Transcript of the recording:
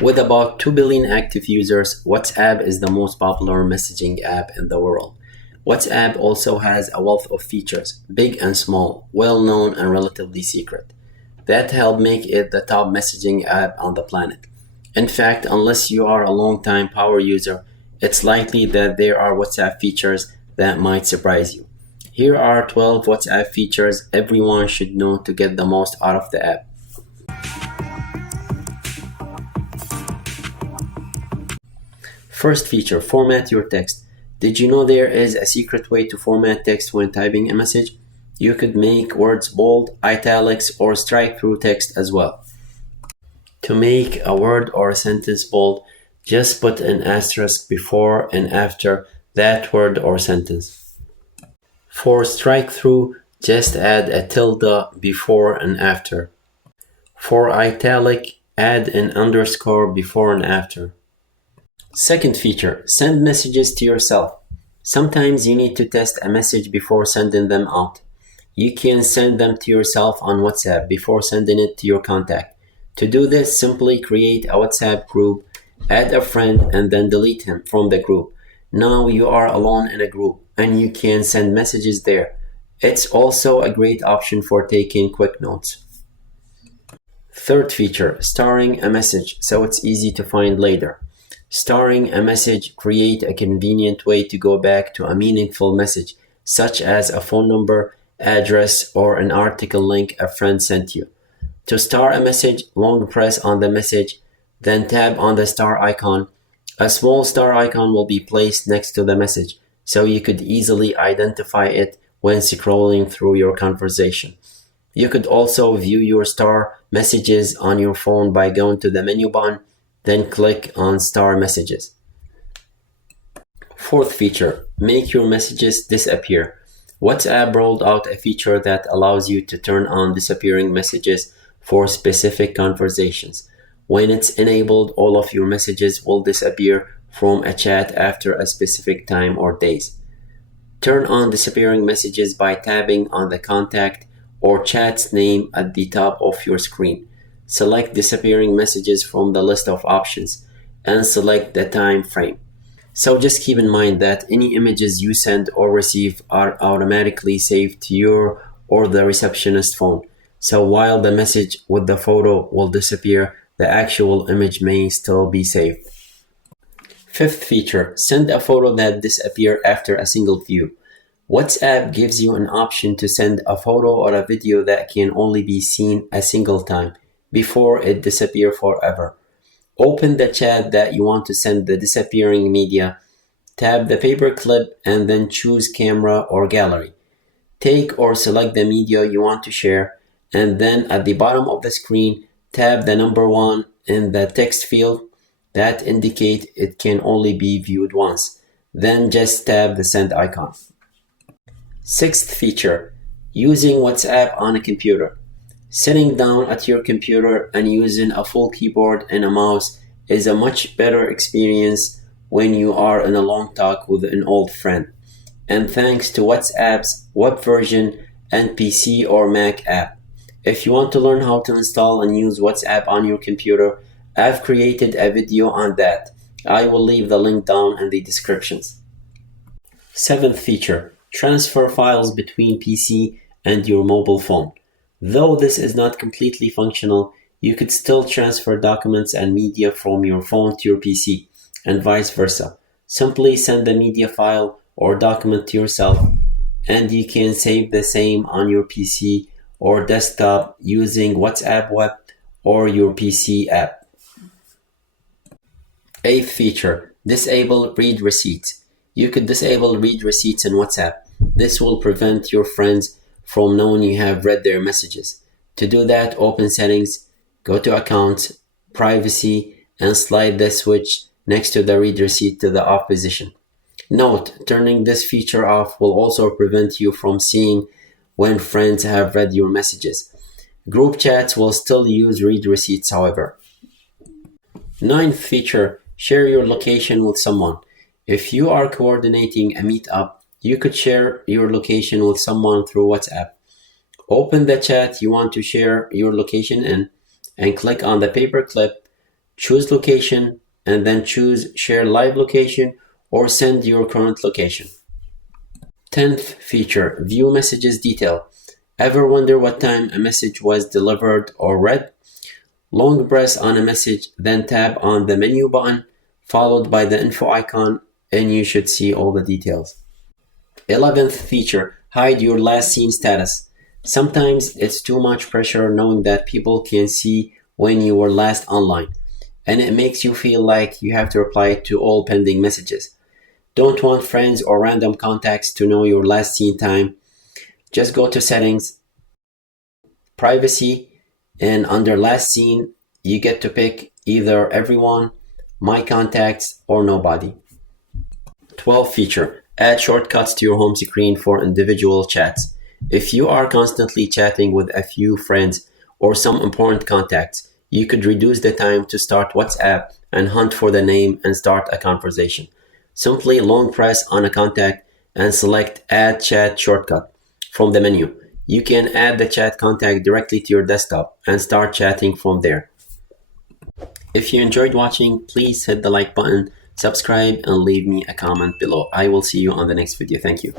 With about 2 billion active users, WhatsApp is the most popular messaging app in the world. WhatsApp also has a wealth of features, big and small, well known and relatively secret, that help make it the top messaging app on the planet. In fact, unless you are a long-time power user, it's likely that there are WhatsApp features that might surprise you. Here are 12 WhatsApp features everyone should know to get the most out of the app. First feature, format your text. Did you know there is a secret way to format text when typing a message? You could make words bold, italics, or strike through text as well. To make a word or a sentence bold, just put an asterisk before and after that word or sentence. For strike through, just add a tilde before and after. For italic, add an underscore before and after. Second feature, send messages to yourself. Sometimes you need to test a message before sending them out. You can send them to yourself on WhatsApp before sending it to your contact. To do this, simply create a WhatsApp group, add a friend, and then delete him from the group. Now you are alone in a group and you can send messages there. It's also a great option for taking quick notes. Third feature, starring a message so it's easy to find later. Starring a message create a convenient way to go back to a meaningful message, such as a phone number, address, or an article link a friend sent you. To star a message, long press on the message, then tap on the star icon. A small star icon will be placed next to the message, so you could easily identify it when scrolling through your conversation. You could also view your star messages on your phone by going to the menu button, then click on Star Messages. Fourth feature, make your messages disappear. WhatsApp rolled out a feature that allows you to turn on disappearing messages for specific conversations. When it's enabled, all of your messages will disappear from a chat after a specific time or days. Turn on disappearing messages by tapping on the contact or chat's name at the top of your screen. Select disappearing messages from the list of options and select the time frame. So just keep in mind that any images you send or receive are automatically saved to your or the receptionist's phone. So while the message with the photo will disappear, the actual image may still be saved. Fifth feature, send a photo that disappears after a single view. WhatsApp gives you an option to send a photo or a video that can only be seen a single time before it disappears forever. Open the chat that you want to send the disappearing media, tap the paperclip, and then choose camera or gallery. Take or select the media you want to share, and then at the bottom of the screen, tap the number 1 in the text field that indicate it can only be viewed once. Then just tap the send icon. Sixth feature, using WhatsApp on a computer. Sitting down at your computer and using a full keyboard and a mouse is a much better experience when you are in a long talk with an old friend. And thanks to WhatsApp's web version and PC or Mac app. If you want to learn how to install and use WhatsApp on your computer, I've created a video on that. I will leave the link down in the descriptions. Seventh feature, transfer files between PC and your mobile phone. Though this is not completely functional, you could still transfer documents and media from your phone to your PC, and vice versa. Simply send the media file or document to yourself, and you can save the same on your PC or desktop using WhatsApp Web or your PC app. Eighth feature, disable read receipts. You could disable read receipts in WhatsApp. This will prevent your friends from knowing you have read their messages. To do that, open Settings, go to Accounts, Privacy, and slide the switch next to the read receipt to the off position. Note, turning this feature off will also prevent you from seeing when friends have read your messages. Group chats will still use read receipts, however. Ninth feature, share your location with someone. If you are coordinating a meetup, you could share your location with someone through WhatsApp. Open the chat you want to share your location in and click on the paperclip choose location, and then choose share live location or send your current location. 10th feature, view messages detail. Ever wonder what time a message was delivered or read? Long press on a message, then tap on the menu button, followed by the info icon, and you should see all the details. 11th feature, hide your last seen status. Sometimes it's too much pressure knowing that people can see when you were last online, and it makes you feel like you have to reply to all pending messages. Don't want friends or random contacts to know your last seen time. Just go to settings, privacy, and under last seen, you get to pick either everyone, my contacts, or nobody. 12th feature, add shortcuts to your home screen for individual chats. If you are constantly chatting with a few friends or some important contacts, you could reduce the time to start WhatsApp and hunt for the name and start a conversation. Simply long press on a contact and select Add Chat Shortcut from the menu. You can add the chat contact directly to your desktop and start chatting from there. If you enjoyed watching, please hit the like button, subscribe, and leave me a comment below. I will see you on the next video. Thank you.